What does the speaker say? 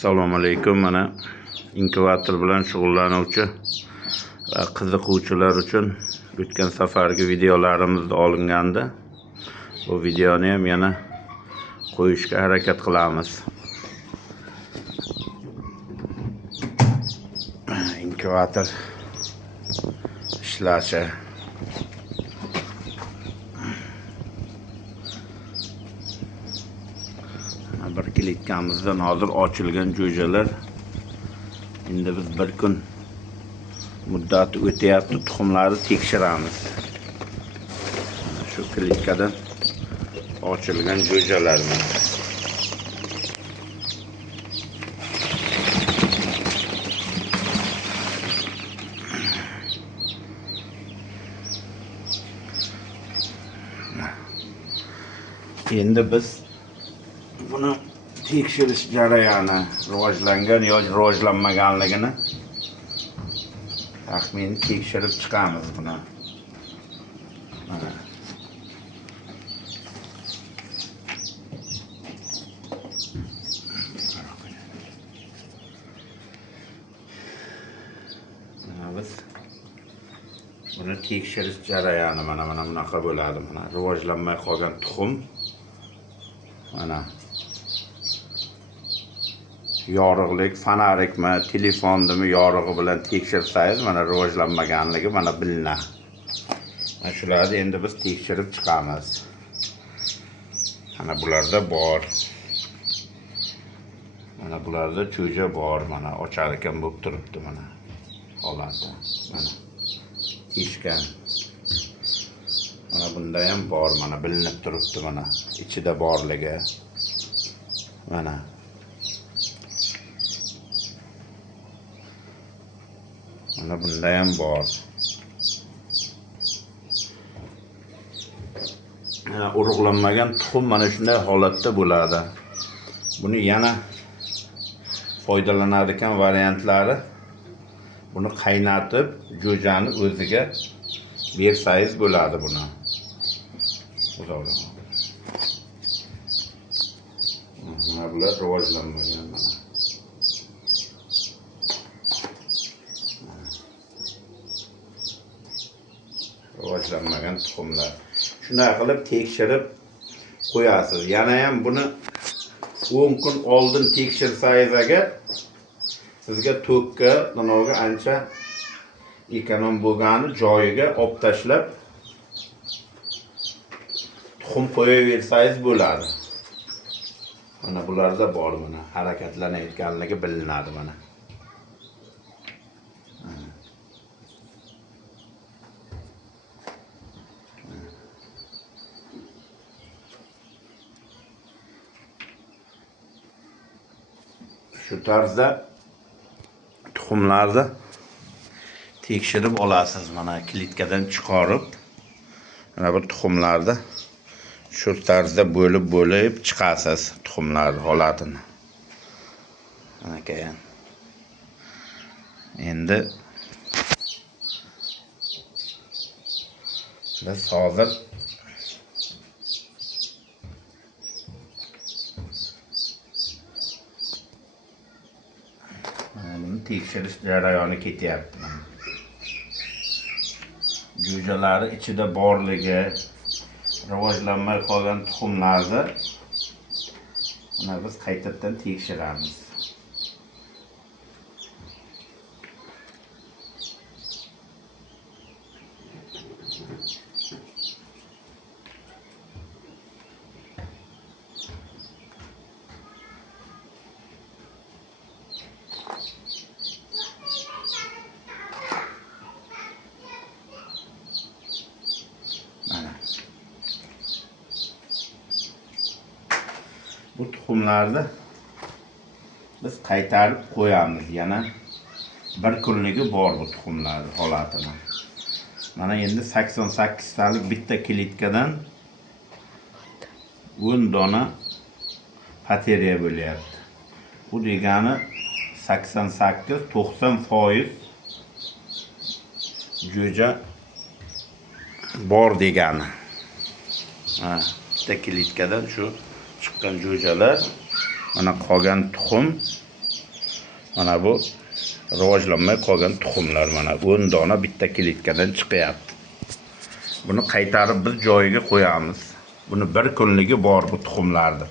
Assalomu alaykum. Mana inkubator bilan shug'ullanuvchi va qiziquvchilar uchun o'tgan safargi videolarimizda olingandi. Bu videoni ham yana qo'yishga harakat qilamiz. Inkubator ishlashi. Bir kilitkamizdan hozir ochilgan jo'jalar. Endi biz bir kun muddati o'tyapti, tuxumlarni tekshiramiz. Shu kilitkadan ochilgan jo'jalar. Endi biz buni tekshirish jarayoni rivojlangan yoki rivojlanmaganligini taxmin tekshirib chiqamiz buni. Mana biz buni tekshirish jarayoni mana bunaqa bo'ladi. Mana rivojlanmay qolgan tuxum. Mana yorug'lik, fonarikmi, telefondimi yorug'i bilan tekshirsangiz, mana rivojlanmaganligi mana bilinadi. Mana shularni endi biz tekshirib chiqamiz. Mana bularda bor. Mana bularda cho'ja bor, mana ochar ekan bo'lib turibdi mana. Holati. Mana teshgan. Mana bunda ham bor, mana bilinib turibdi mana. Ichida borligi. Mana Mana bunda ham bor. Urug'lanmagan tuxum mana shunday holatda bo'ladi. Buni yana foydalanadigan variantlari, buni qaynatib, jo'jani o'ziga bersangiz bo'ladi buni. Mana bular rivojlanmagan mana. Rivojlanmagan tuxumlar. Shunday qilib tekshirib qo'yasiz. Yana ham buni 10 kun oldin tekshirsangiz agar sizga to'kka, dunyoga ancha ekonom bo'lgani joyiga olib tashlab tuxum qo'yaversangiz bo'ladi. Mana bularda bor mana harakatlanayotganligi bilinadi mana. Shu tarzda tuxumlarni tekshirib olasiz. Mana kilitkadan chiqarib, mana bu tuxumlarni shu tarzda bo'lib chiqasiz tuxumlar holatini. Mana keyin endi biz hozir tekshirish jarayoni ketyapti. Jo'jalari ichida borligi, rivojlanmay qolgan tuxumlarni mana biz qaytadan tekshiramiz. Bu tuxumlarni biz qaytarib qo'yamiz. Yana bir kunligi bor bu tuxumlar holatini. Mana endi 88 talik bitta kilitkadan 10 dona bateriya bo'lyapti. Bu degani 88-90% jo'ja bor degani. Bitta kilitkadan shu chiqqan jo'jalar, mana qolgan tuxum Mana bu rivojlanmay qolgan tuxumlar, mana 10 dona bitta kilitkadan chiqyapti. Buni qaytarib biz joyiga qo'yamiz. Buni bir kunligi bor bu tuxumlarni.